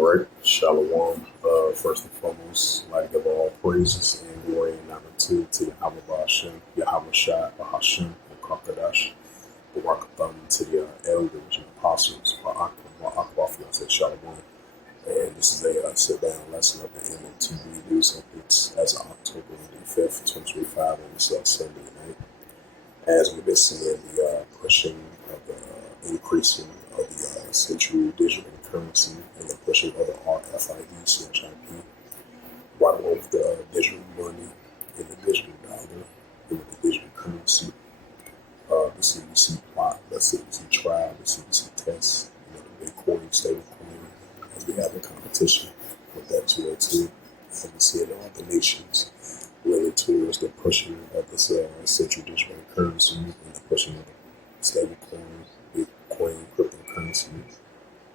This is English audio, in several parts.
Right, Shalom. First and foremost, I'd like to give all praises and glory and honor to Yahweh Hashem, Yahweh Shai, Bahashem, and Kakadash. Barakatham to the elders and apostles, Ba'akwa, say Shalom. And this is a sit-down lesson of the M.O.T.B news updates as of October 5th, 2025, and this Sunday night. As we've been seeing the pushing of the increasing of the century digital currency and the pushing of the RFID/IP, right with the digital money and the digital dollar and the digital currency, the CBC plot, the CBC trial, the CBC test, the Bitcoin, stablecoin, as we have a competition with that 202, as we see in all the nations leaning towards the pushing of this central digital currency and the pushing of the stablecoin, Bitcoin, cryptocurrency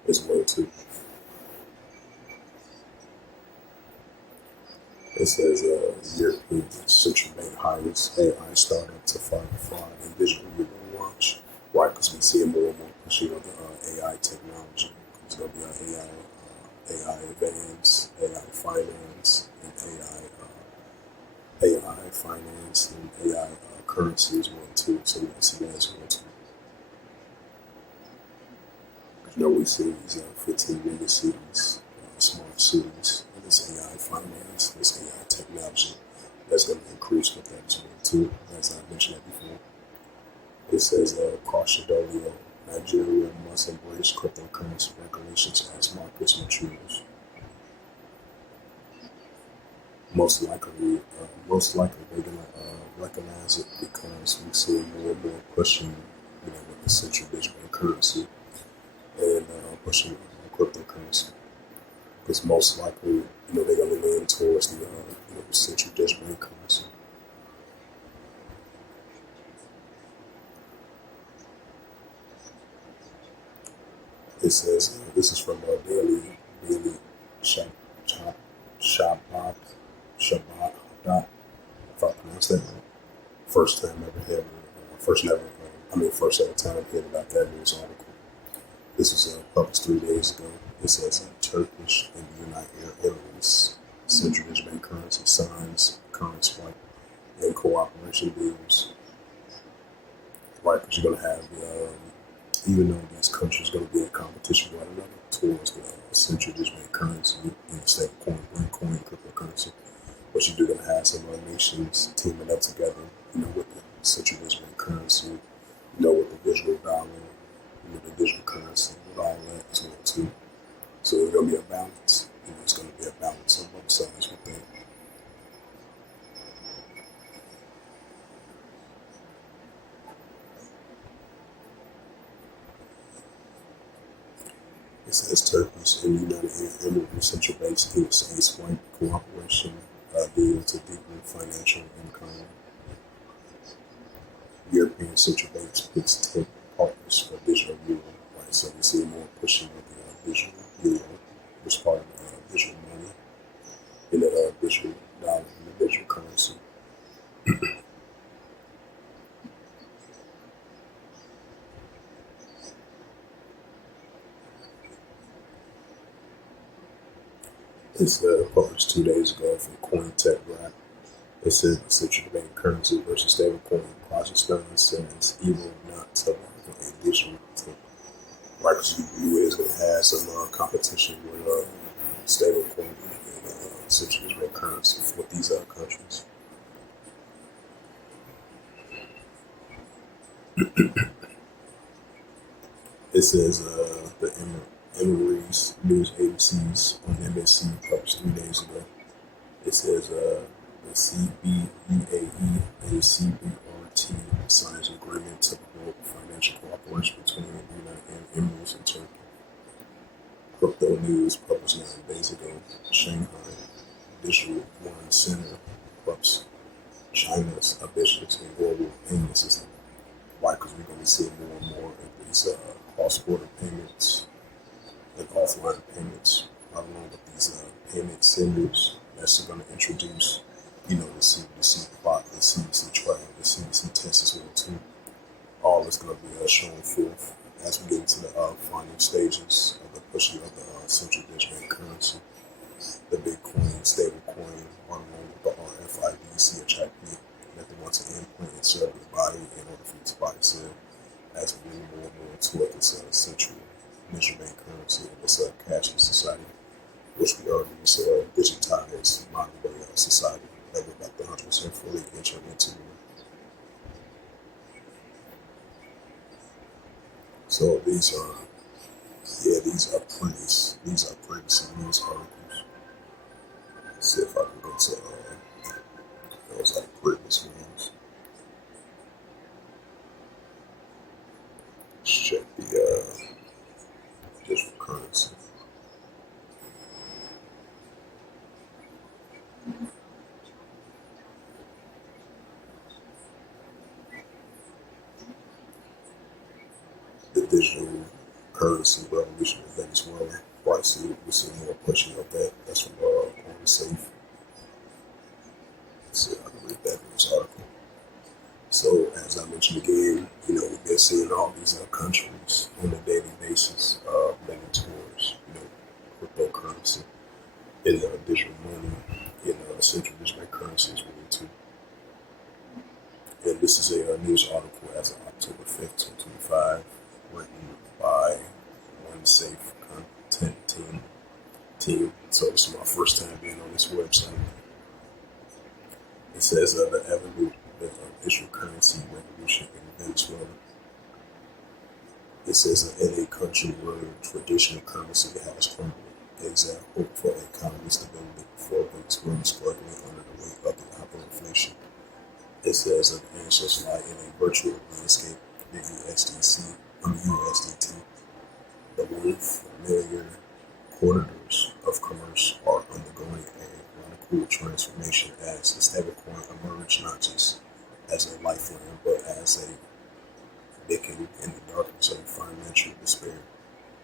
as well too. It says European central bank hires AI startup to fly in digital euro watch. Why? Because we see more and more pushing of the AI technology. There's going to be AI advance, AI finance, and AI finance and AI currency as well too. So we can see that as well too. We see these 15 mega cities, smart cities, and this AI finance, this AI technology that's going to increase with that as well too. As I mentioned that before, it says caution Dolio, Nigeria must embrace cryptocurrency regulations as markets matures. Most likely they're gonna recognize it because we see more and more pushing, with the central digital currency and pushing cryptocurrency. Because most likely, they're gonna lean towards the central digital currency. It says this is from Daily Shabbat. Shabbat. If I pronounce that right. First ever time I heard about that news article. This was published 3 days ago. It says Turkish and United Arab Emirates central digital currency signs current swipe and cooperation deals. Right, because you're going to have, even though these countries are going to be in competition with one another towards the central digital currency and the stablecoin, Bitcoin, cryptocurrency, but you're going to have some other nations teaming up together, with the central digital currency, with the digital dollar, the digital currency, with all that as well too. So there's going to be a balance. It's going to be a balance on both sides with that. It says Turkish and United Arab Emirates central banks ink a swipe cooperation deal to deepen financial income. European central banks picks 10 partners for digital euro. Right, so we see more pushing of the digital euro, which part of the digital money, and the digital dollar and the digital currency. It's published 2 days ago from CoinTech Rap. It says the central bank currency versus stablecoin. Pakistan says evil not to rival a digital tech. Right, because you is going to have some competition with stablecoin and central bank currency with these countries. It says the Emirates news agencies on MSC published 3 days ago. It says the CBUAE and CBRT signs an agreement to promote financial cooperation between the United Arab Emirates and Turkey. Crypto news published 9 days ago. Shanghai Digital One Center helps China's ambitions in global payment system. Why? Because we're going to see more and more of these cross-border payments and offline payments, along with these payment senders that's going to introduce, the CBC plot, the CBC trial, the CBC test as well too. All is going to be shown forth as we get into the final stages of the pushing of the central digital currency, the Bitcoin stablecoin are the one with the RFID CHIP method wants to implant inside of your body in order for you to buy and sell as we move more and more toward this central digital currency in this cashless society, which we already digitized modern day society that we're about to 100% fully enter into. So these are previous news articles. Let's see if I can go to those are previous ones. Let's check the digital currency. The digital currency revolution in Venezuela. We see more pushing of that. That's from on the safe. Let's see if I can read that news article. So, as I mentioned again, we've been seeing all these countries on a daily basis moving towards, cryptocurrency and digital money and central digital currencies moving too. And this is a news article as of October 5th, 2025, written by One Safe Content Team. So this is my first time being on this website. It says the digital currency revolution in Venezuela. It says in a country where traditional currency has crumbled, there is a hope for economic stability for Venezuela struggling under the weight of the hyperinflation. It says the answers lie in a virtual landscape, the USDT. The 1 familiar corridors of commerce are undergoing a radical transformation as the stablecoin emerged not just as a lifeline, but as a beacon in the darkness of financial despair.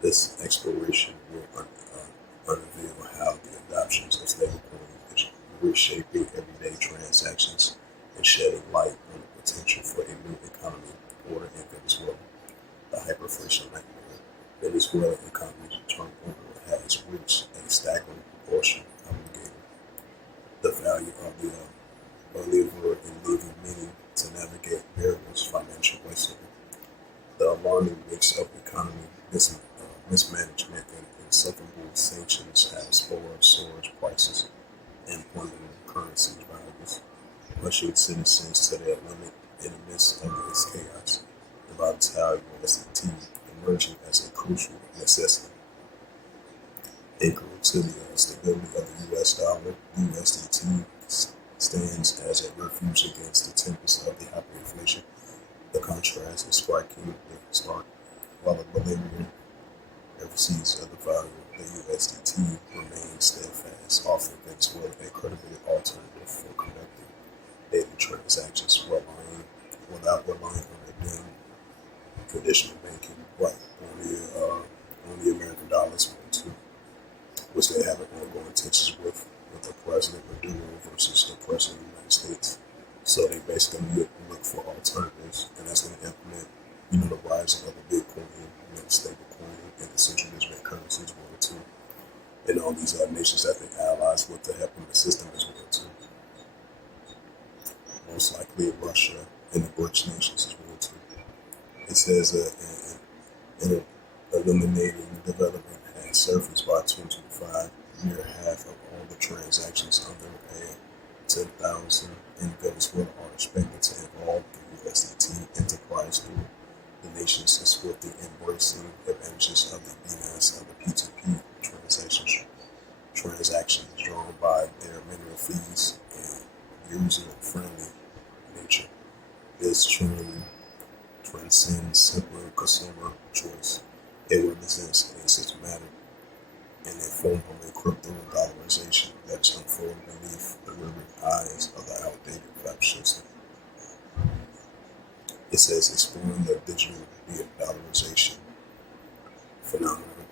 This exploration will unveil how the adoptions of stablecoin is reshaping everyday transactions and shedding light on the potential for a new economy order in Venezuela. The hyperinflation nightmare. Venezuelan economy's turnover has reached a staggering proportion, obligating the value of the bolivar and leaving many to navigate perilous financial wasteland. The alarming mix of economy mismanagement and insufferable sanctions have spurred surge prices and plummeting currency values, pushing citizens to their limit in the midst of this chaos. The volatile USDT emerging as a crucial necessity. Anchored to the stability of the US dollar, USDT stands as a refuge against the tempest of the hyperinflation. The contrast is striking, stark. While the Bolivian overseas of the value of the USDT remains steadfast, offering Venezuela a credible alternative for conducting daily transactions without relying on the dim traditional banking, like on the American dollars one too, which they have an ongoing tensions with the President Maduro versus the President of the United States. So they basically look for alternatives, and that's going to implement, the rising of the Bitcoin, the stable coin, and the central digital currencies one too, and all these nations that they allies with to help in the system as well too. Most likely Russia and the BRICS nations as well too. It says in illuminating development has surfaced by 2025, near half of all the transactions under a 10,000 in Venezuela are expected to involve the USDT enterprise through the nation's swiftly embracing advantages of the BNAS of the P2P transactions drawn by their minimal fees and user-friendly nature. This trend transcends simple consumer choice. It represents a systematic and informally crypto dollarization that is unfolding beneath the riveted eyes of the outdated fashion system. It says exploring the digital dollarization phenomenon.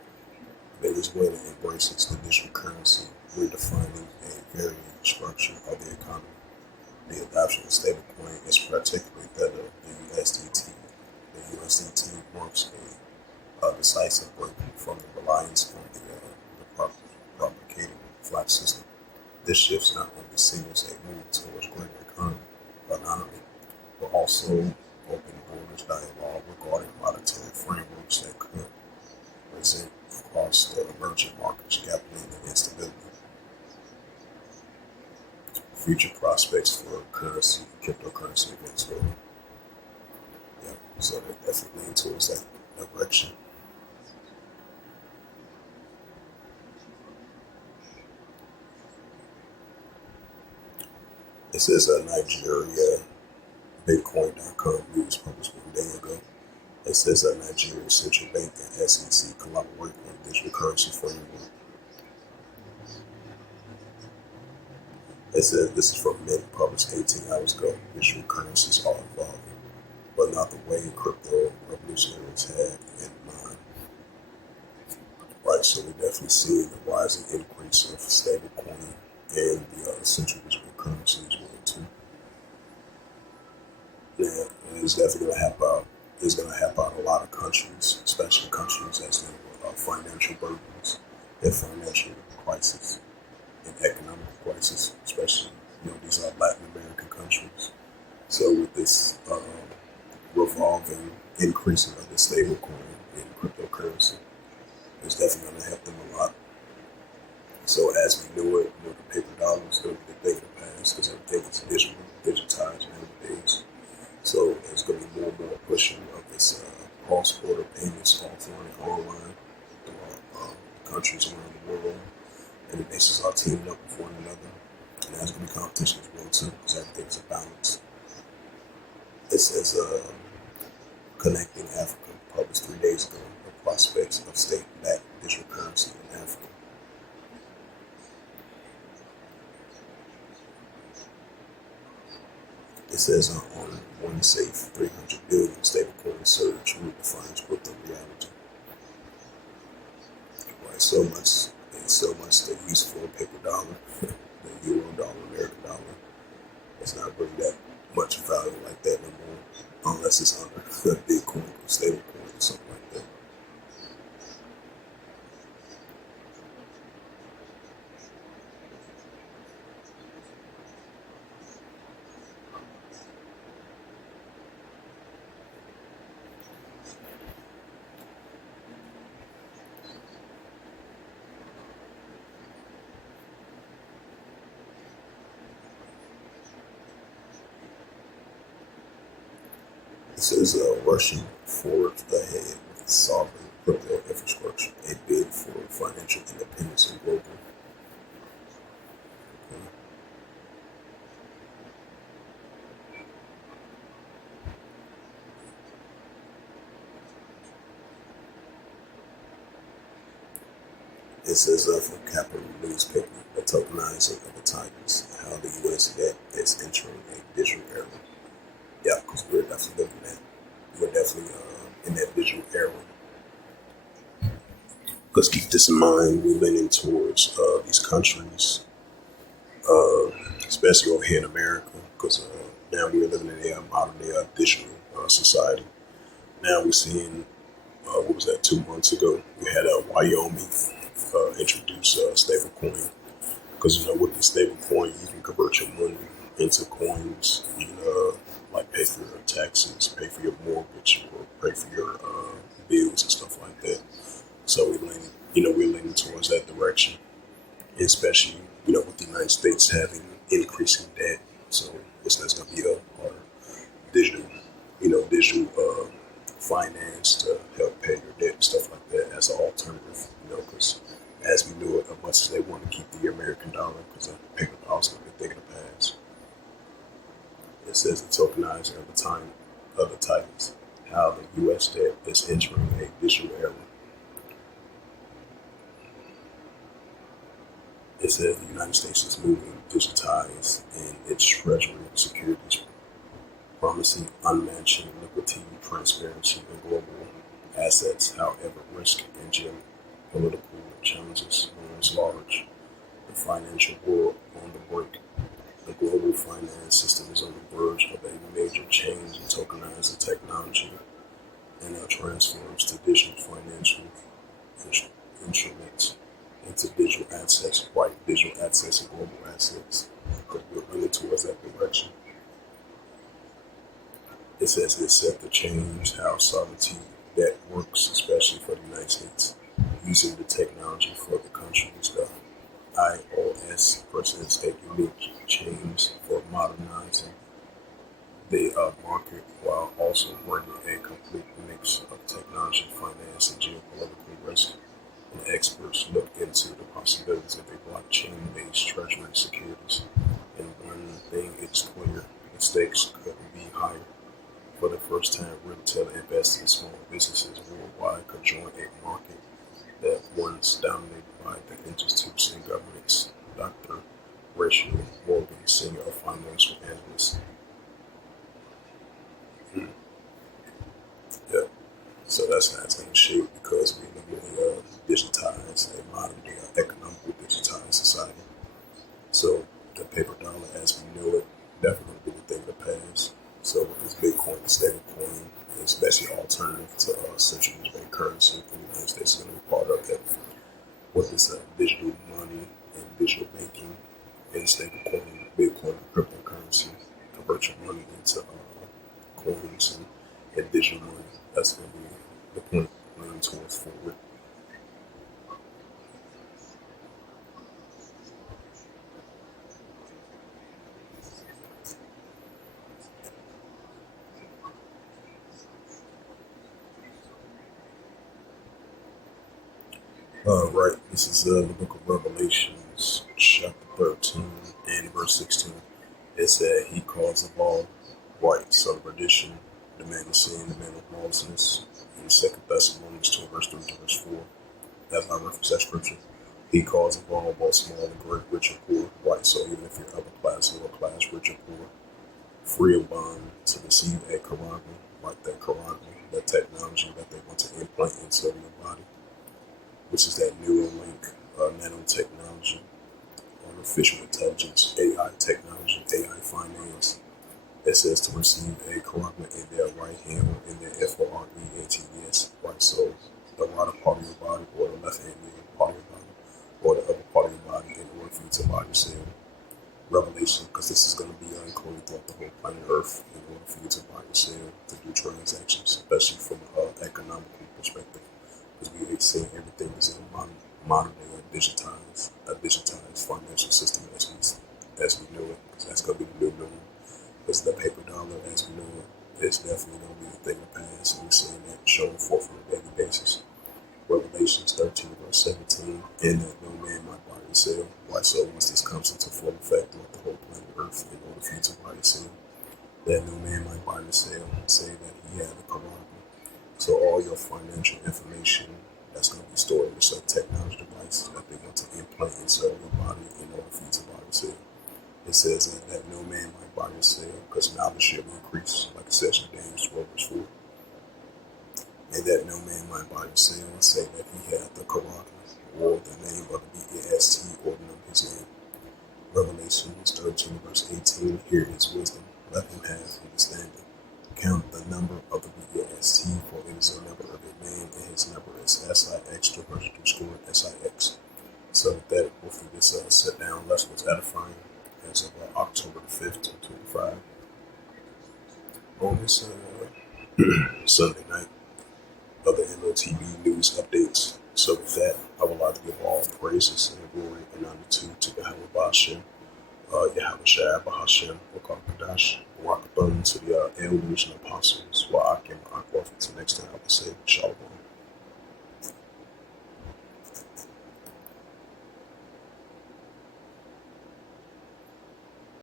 Venezuela embraces the digital currency, redefining a very structure of the economy. The adoption of stablecoin is particularly better than USDT. The USDT marks a decisive break from the reliance on propagating flat system. This shifts not only signals a move towards greater autonomy, but also open borders dialogue regarding monetary frameworks that could present across the emerging markets, gapping the instability. Future prospects for currency, cryptocurrency in Venezuela. Yeah, so they're definitely leaning towards that direction. This is a Nigeria Bitcoin.com news published 1 day ago. It says that Nigeria's central bank and SEC collaborate on digital currency framework. It says this is from Mint, published 18 hours ago. Digital currencies are evolving, but not the way crypto revolutionaries had in mind. Right, so we're definitely seeing the rising increase of stablecoin and the central digital currency as well too. Yeah, and it's definitely going to help out. It's going to help out a lot of countries, especially countries that's in financial burdens, and financial crisis, and economic crisis, especially these are Latin American countries. So with this revolving increasing of the stablecoin and cryptocurrency, it's definitely going to help them a lot. So as we know it, the paper dollar is going to be the thing of the past because everything is digitized nowadays. So there's going to be more and more pushing of this cross-border payments offline and online throughout countries around the world. And the nations are teaming up with one another. And there's going to be competition as well too because everything's a balance. It says Connecting Africa, published 3 days ago, the prospects of state-backed digital currency in Africa. It says on one safe 300 billion stablecoin surge redefines crypto reality. Right, so much the useful paper dollar, the euro dollar, American dollar. It's not really that much value like that no more, unless it's under Bitcoin or stablecoin or something like that. It says Russian forged ahead with sovereign crypto infrastructure, a bid for financial independence and global. It says from Capital Newspaper, the tokenizing of the Tigers, how the U.S. debt is entering a digital era. Yeah, because we're definitely living that. We're definitely in that digital era. Because keep this in mind, we're leaning towards these countries, uh, especially over here in America, because now we're living in a modern day digital society. Now we're seeing, what was that, 2 months ago? We had Wyoming introduce stablecoin. Because with the stablecoin, you can convert your money into coins. You can like pay for your taxes, pay for your mortgage, or pay for your bills and stuff like that. So we're leaning towards that direction, especially with the United States having increasing debt. So that's going to be our digital, digital finance to help pay your debt and stuff like that as an alternative. Because as we knew it, as much as they want to keep the American dollar, because the paper dollar is going to be a thing of the past. It says the tokenizing of the titles, how the U.S. debt is entering a digital era. It says the United States is moving digitized in its treasury securities, promising unmatched liquidity, transparency, and global assets. However, risk and geopolitical challenges remains large. The financial world on the brink. The global finance system is on the verge of a major change in tokenizing technology. and transforms traditional financial ins- instruments into digital assets, right? Digital assets and global assets. Because we're running towards that direction. It says it's set to change how sovereignty debt works, especially for the United States, using the technology for the countries. The iOS presents a unique change for modernizing the market while also bringing a complete mix of technology, finance, and geopolitical risk. And experts look into the possibilities of a blockchain-based treasury securities. And one thing is clear: the stakes couldn't be higher. For the first time, retail investors and small businesses worldwide could join a market that once dominated by the institutes and governments. Dr. Rachel Morgan, senior financial analyst. Hmm. Yeah, so that's how it's going to shape because we live in a digitized, a modern day economically digitized society. So the paper dollar, as we know it, definitely be the thing of the past. So with this Bitcoin, the stable coin, it's basically alternative to central bank currency in the United States is going to be part of that. What is digital money and digital banking and stable coin, Bitcoin, cryptocurrency, convert your money into coins and digital money. That's going to be the point leaning towards forward. Right. This is the book of Revelations, chapter 13 and verse 16. It said, He calls of all white, son of perdition, the man of sin, the man of lawlessness. In 2 Thessalonians 2, verse 3 to verse 4. That's my reference, that scripture. He calls of all, both small and great, rich or poor, white. So even if you're upper class, lower class, rich or poor, free of bond to receive a carotid, like that carotid, that technology that they want to implant inside your body, which is that Neuralink nanotechnology, artificial intelligence, AI technology, AI finance. It says to receive a carotid in their right hand or in their FORENTS, right? So the right part of your body or the left hand part of your body or the other part of your body in order for you to buy yourself. Revelation, because this is going to be included throughout the whole planet Earth in order for you to buy and sell, to do transactions, especially from an economical perspective. Because we ain't saying everything is in modern day a digitized financial system as we know it. Because that's going to be the new norm. Because the paper dollar, as we know it, is definitely going to be a thing of the past. And we're seeing that showing forth on a daily basis. Revelations 13, verse 17, and that no man might buy or sell. Why so once this comes into full effect throughout the whole planet Earth, in order for you to buy or sell, that no man might buy or sell, say that he had a corrupt. So all your financial information that's going to be stored in such technology devices that they want to implant inside your body in order for you to buy or sell. It says that no man might buy or sell because knowledge shall increase, like it says in James 12, verse 4. And that no man might buy or sell and say that he hath the corrupt or the name of the BAST or the number of his name. Revelation 13, verse 18. Here is wisdom. Let him have understanding. Count the number of the BAST, for it is the number of a man, and his number is SIX 200 SIX. So that hopefully this sit down lesson was edifying as of October the 5th, 2025. On this Sunday night of the M.O.T.B news updates. So with that, I would like to give all praises and glory and honor to Yahweh Bashem, Yahweh Shai Bahashem, Wakakadash, Rakathon, to the elders and apostles, Wa'akim, Akwath. Until next time, I will say Shalom.